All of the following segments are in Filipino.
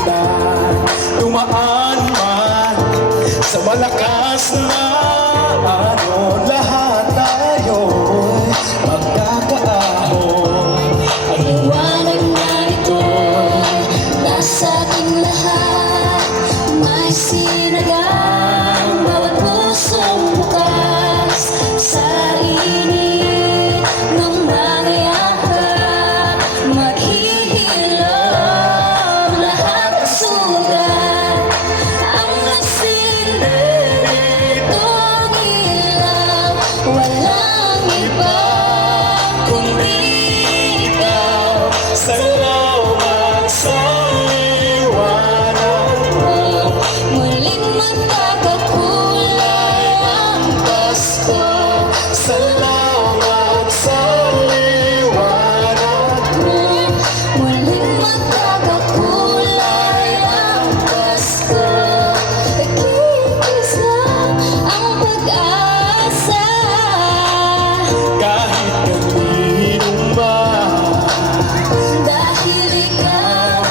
kita. Tumaan man sa malakas na alon, lahat tayo'y magkakaahon. Ang liwanag na ito nasa ating lahat, may sinagang bawat pusong bukas sa init ng mga yakap, maghihilom lahat ng sugat. Ang nagsilbi nitong ilaw, walang iba kundi ikaw. Salamat sa liwanag mo, Muling magkakakulay ang Pasko. salamat sa liwanag mo. Muling magkakakulay ang Pasko. Nagkikisa ang pag-asa. Kahit kanino man, Dahil ikaw,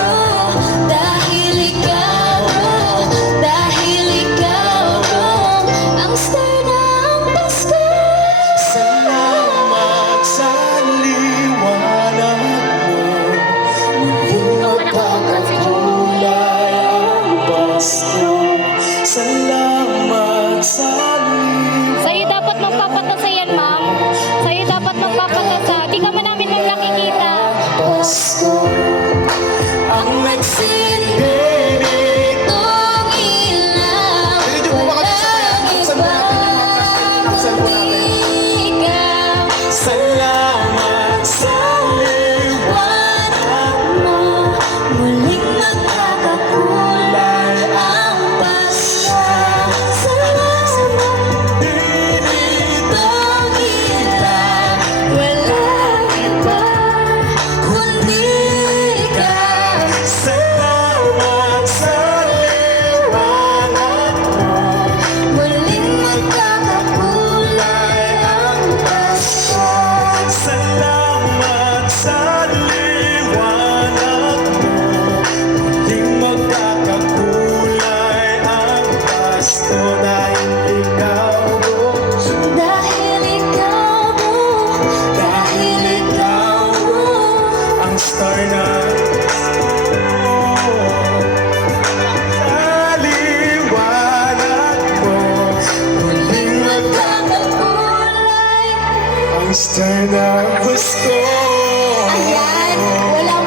dahil ikaw, dahil ikaw ang star ng Pasko. salamat sa liwanag mo. Muling magkakakulay ang Pasko. Salamat sa liwanag. Sa'yo dapat magpapatasa yan, ma'am. Sa'yo dapat magpapatasa. Di ka man namin ma'am nakikita. Pasko ang nagsilbi nitong ilaw, walang iba kundi ikaw. Salamat sa Liwanag mo, muling magkakakulay ang Pasko. Salamat nitong ilaw, walang iba kundi ikaw. Salamat sa liwanag mo. Muling magkakakulay ang Pasko. Salamat sa liwanag mo. Muling magkakakulay ang Pasko. Dahil ikaw mo, Dahil ikaw mo, dahil ikaw mo, ang star na sa liwanag mo. Muling magkakakulay. ang star na gusto. Ayan, walang